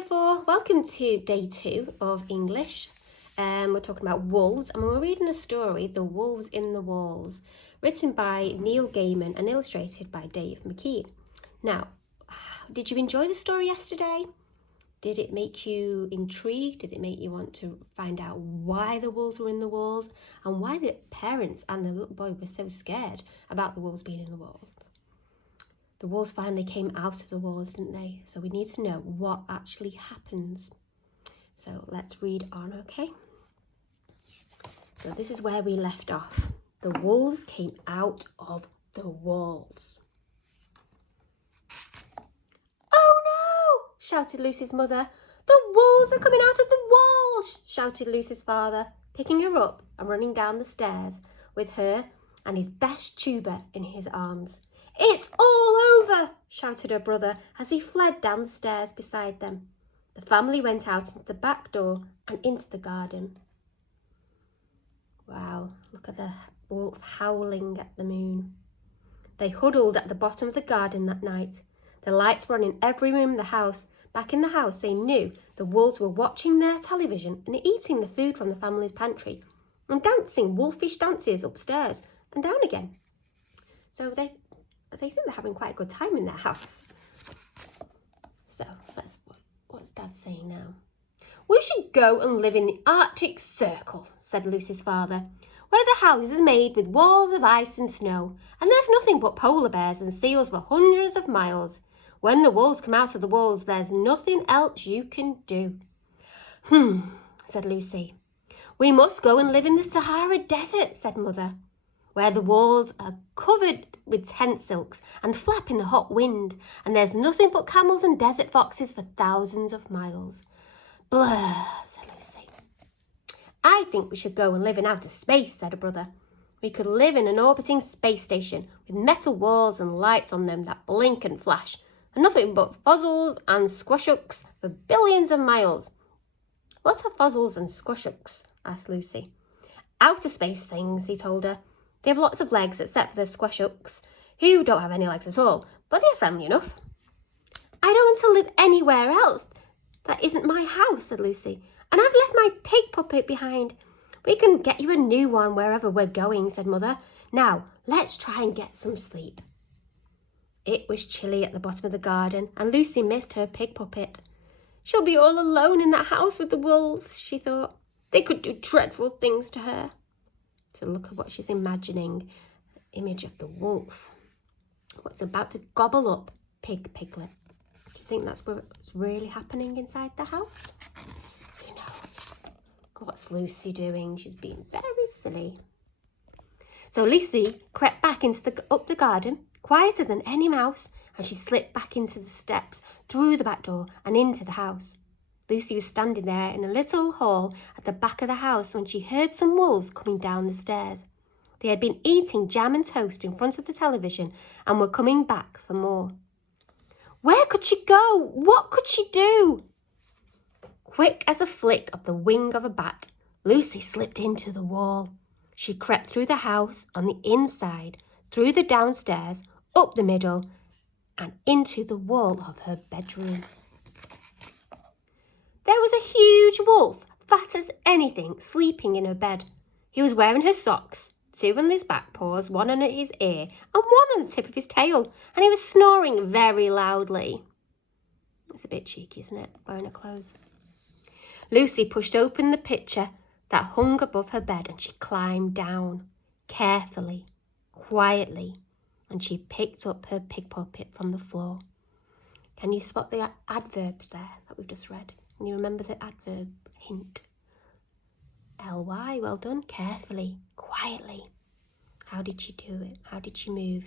Year 4, welcome to day 2 of English. We're talking about wolves and we're reading a story, The Wolves in the Walls, written by Neil Gaiman and illustrated by Dave McKee. Now, did you enjoy the story yesterday? Did it make you intrigued? Did it make you want to find out why the wolves were in the walls and why the parents and the little boy were so scared about the wolves being in the walls? The wolves finally came out of the walls, didn't they? So we need to know what actually happens. So let's read on, okay? So this is where we left off. The wolves came out of the walls. "Oh no!" shouted Lucy's mother. "The wolves are coming out of the walls!" shouted Lucy's father, picking her up and running down the stairs with her and his best tuba in his arms. "It's all over!" shouted her brother as he fled down the stairs beside them. The family went out into the back door and into the garden. Wow, look at the wolf howling at the moon. They huddled at the bottom of the garden that night. The lights were on in every room of the house. Back in the house, they knew the wolves were watching their television and eating the food from the family's pantry and dancing wolfish dances upstairs and down again. So they think they're having quite a good time in their house. So what's Dad saying now? "We should go and live in the Arctic Circle," said Lucy's father, "where the houses are made with walls of ice and snow, and there's nothing but polar bears and seals for hundreds of miles. When the wolves come out of the walls, there's nothing else you can do." Said Lucy. "We must go and live in the Sahara Desert," said Mother, "where the walls are covered with tent silks and flap in the hot wind, and there's nothing but camels and desert foxes for thousands of miles." "Blah," said Lucy. "I think we should go and live in outer space," said her brother. "We could live in an orbiting space station with metal walls and lights on them that blink and flash, and nothing but fossils and squashooks for billions of miles." "What are fossils and squashooks?" asked Lucy. "Outer space things," he told her. "They have lots of legs except for the squashooks, who don't have any legs at all, but they're friendly enough." "I don't want to live anywhere else. That isn't my house," said Lucy, "and I've left my pig puppet behind." "We can get you a new one wherever we're going," said Mother. "Now, let's try and get some sleep." It was chilly at the bottom of the garden, and Lucy missed her pig puppet. "She'll be all alone in that house with the wolves," she thought. "They could do dreadful things to her." So look at what she's imagining, image of the wolf. What's about to gobble up Piglet. Do you think that's what's really happening inside the house? Who knows? What's Lucy doing? She's being very silly. So Lucy crept back up the garden, quieter than any mouse, and she slipped back into the steps, through the back door and into the house. Lucy was standing there in a little hall at the back of the house when she heard some wolves coming down the stairs. They had been eating jam and toast in front of the television and were coming back for more. Where could she go? What could she do? Quick as a flick of the wing of a bat, Lucy slipped into the wall. She crept through the house on the inside, through the downstairs, up the middle, and into the wall of her bedroom. There was a huge wolf, fat as anything, sleeping in her bed. He was wearing her socks, 2 on his back paws, 1 on his ear, and 1 on the tip of his tail, and he was snoring very loudly. It's a bit cheeky, isn't it, wearing her clothes? Lucy pushed open the picture that hung above her bed, and she climbed down, carefully, quietly, and she picked up her pig puppet from the floor. Can you spot the adverbs there that we've just read? Can you remember the adverb hint? Ly, well done. Carefully, quietly. How did she do it? How did she move?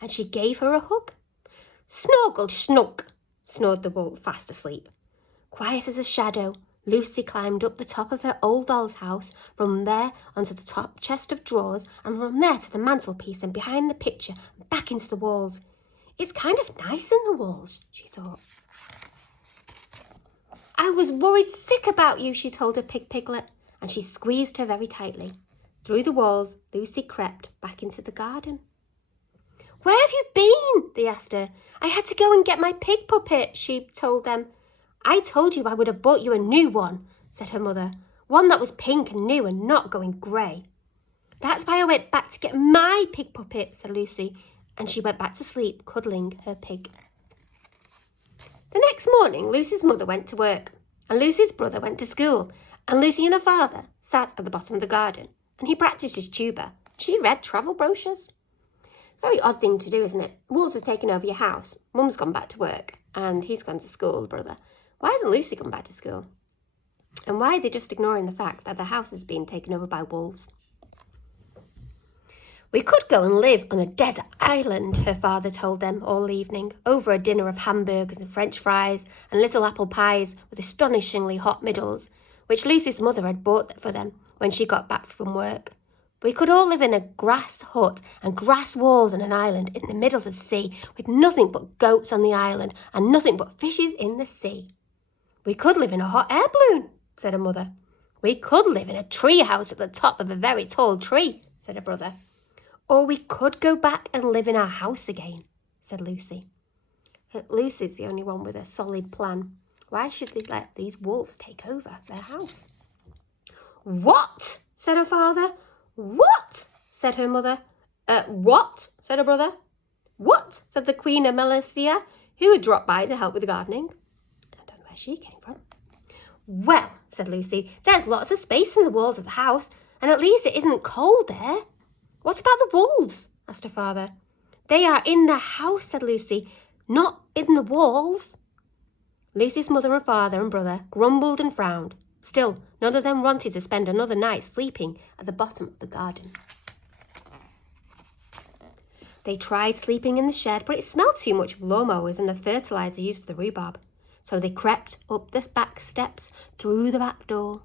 And she gave her a hug. "Snorkel, snook," snored the wolf, fast asleep. Quiet as a shadow, Lucy climbed up the top of her old doll's house, from there onto the top chest of drawers, and from there to the mantelpiece and behind the picture and back into the walls. "It's kind of nice in the walls," she thought. "I was worried sick about you," she told her Piglet, and she squeezed her very tightly. Through the walls, Lucy crept back into the garden. "Where have you been?" they asked her. "I had to go and get my pig puppet," she told them. I told you I would have bought you a new one, said her mother. One that was pink and new and not going grey. That's why I went back to get my pig puppet, said Lucy, and she went back to sleep, cuddling her pig. The next morning, Lucy's mother went to work, and Lucy's brother went to school, and Lucy and her father sat at the bottom of the garden, and he practised his tuba. She read travel brochures. Very odd thing to do, isn't it? Wolves have taken over your house. Mum's gone back to work, and he's gone to school, brother. Why hasn't Lucy gone back to school? And why are they just ignoring the fact that the house has been taken over by wolves? We could go and live on a desert island, her father told them all evening, over a dinner of hamburgers and French fries and little apple pies with astonishingly hot middles, which Lucy's mother had bought for them when she got back from work. We could all live in a grass hut and grass walls on an island in the middle of the sea, with nothing but goats on the island and nothing but fishes in the sea. We could live in a hot air balloon, said her mother. We could live in a tree house at the top of a very tall tree, said her brother. Or we could go back and live in our house again, said Lucy. Lucy's the only one with a solid plan. Why should they let these wolves take over their house? What? Said her father. What? Said her mother. What? Said her brother. What? Said the Queen of Melicia, who had dropped by to help with the gardening. I don't know where she came from. Well, said Lucy, there's lots of space in the walls of the house, and at least it isn't cold there. What about the wolves? Asked her father. They are in the house, said Lucy, not in the walls. Lucy's mother and father and brother grumbled and frowned. Still, none of them wanted to spend another night sleeping at the bottom of the garden. They tried sleeping in the shed, but it smelled too much of lawnmowers and the fertilizer used for the rhubarb. So they crept up the back steps, through the back door,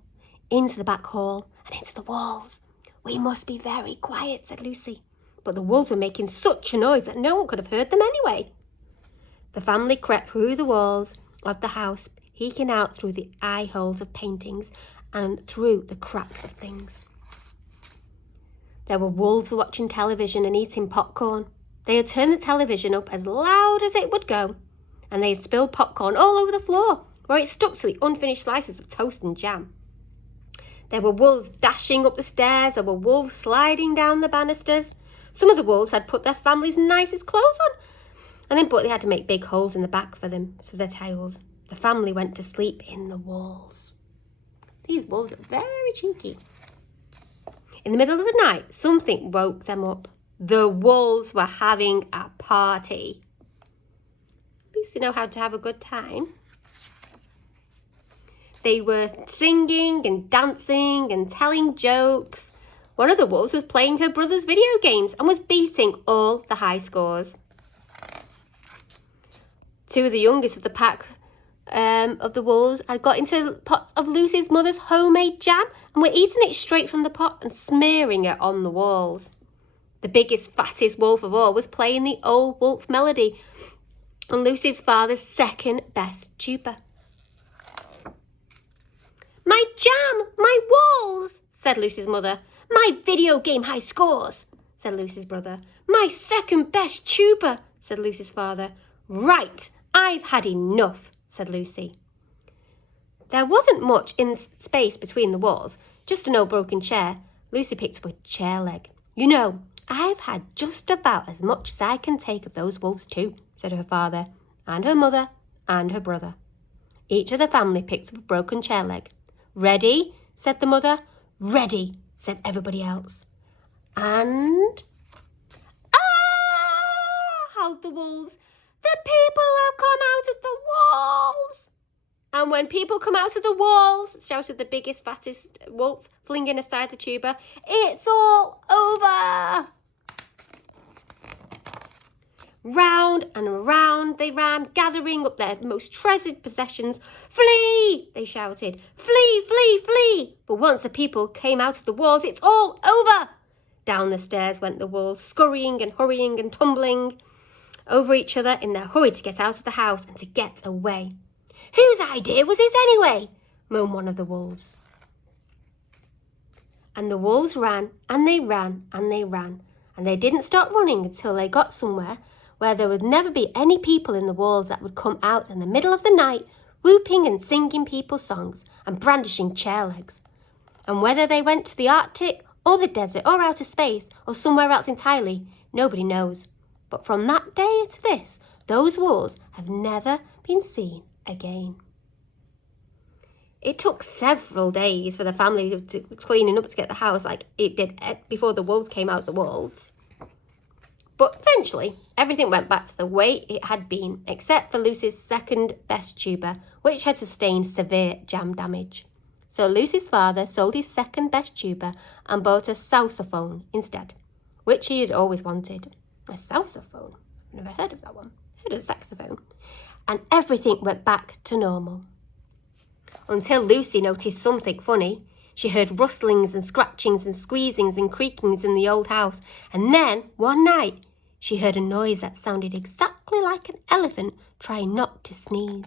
into the back hall, and into the walls. We must be very quiet, said Lucy. But the wolves were making such a noise that no one could have heard them anyway. The family crept through the walls of the house, peeking out through the eye holes of paintings and through the cracks of things. There were wolves watching television and eating popcorn. They had turned the television up as loud as it would go, and they had spilled popcorn all over the floor, where it stuck to the unfinished slices of toast and jam. There were wolves dashing up the stairs. There were wolves sliding down the banisters. Some of the wolves had put their family's nicest clothes on, but they had to make big holes in the back for them, for their tails. The family went to sleep in the walls. These wolves are very cheeky. In the middle of the night, something woke them up. The wolves were having a party. At least they know how to have a good time. They were singing and dancing and telling jokes. One of the wolves was playing her brother's video games and was beating all the high scores. Two of the youngest of the pack of the wolves had got into pots of Lucy's mother's homemade jam and were eating it straight from the pot and smearing it on the walls. The biggest, fattest wolf of all was playing the old wolf melody on Lucy's father's second best tuba. My jam, my walls, said Lucy's mother. My video game high scores, said Lucy's brother. My second best tuba, said Lucy's father. Right, I've had enough, said Lucy. There wasn't much in space between the walls, just an old broken chair. Lucy picked up a chair leg. You know, I've had just about as much as I can take of those wolves too, said her father, and her mother, and her brother. Each of the family picked up a broken chair leg. Ready, said the mother. Ready, said everybody else. And... ah! howled the wolves. The people have come out of the walls. And when people come out of the walls, shouted the biggest, fattest wolf, flinging aside the tuba, it's all over. Round and round they ran, gathering up their most treasured possessions. Flee, they shouted. Flee, flee, flee. But once the people came out of the walls, it's all over. Down the stairs went the wolves, scurrying and hurrying and tumbling over each other in their hurry to get out of the house and to get away. Whose idea was this anyway? Moaned one of the wolves. And the wolves ran, and they ran, and they ran, and they didn't stop running until they got somewhere where there would never be any people in the walls that would come out in the middle of the night whooping and singing people's songs and brandishing chair legs. And whether they went to the Arctic or the desert or outer space or somewhere else entirely, nobody knows. But from that day to this, those wolves have never been seen again. It took several days for the family to cleaning up to get the house like it did before the wolves came out the walls. But eventually, everything went back to the way it had been, except for Lucy's second best tuber, which had sustained severe jam damage. So Lucy's father sold his second best tuber and bought a sousaphone instead, which he had always wanted. A sousaphone? I've never heard of that one. I heard of a saxophone. And everything went back to normal. Until Lucy noticed something funny. She heard rustlings and scratchings and squeezings and creakings in the old house. And then, one night, she heard a noise that sounded exactly like an elephant trying not to sneeze.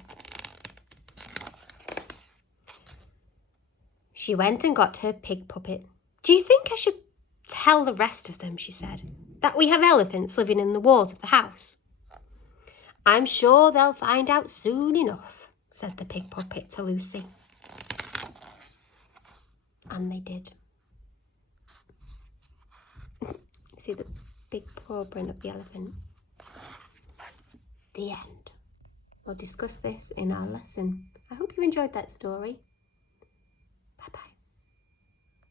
She went and got her pig puppet. "Do you think I should tell the rest of them," she said, "that we have elephants living in the walls of the house?" "I'm sure they'll find out soon enough," said the pig puppet to Lucy. And they did. See the big paw print of the elephant. The end. We'll discuss this in our lesson. I hope you enjoyed that story. Bye-bye.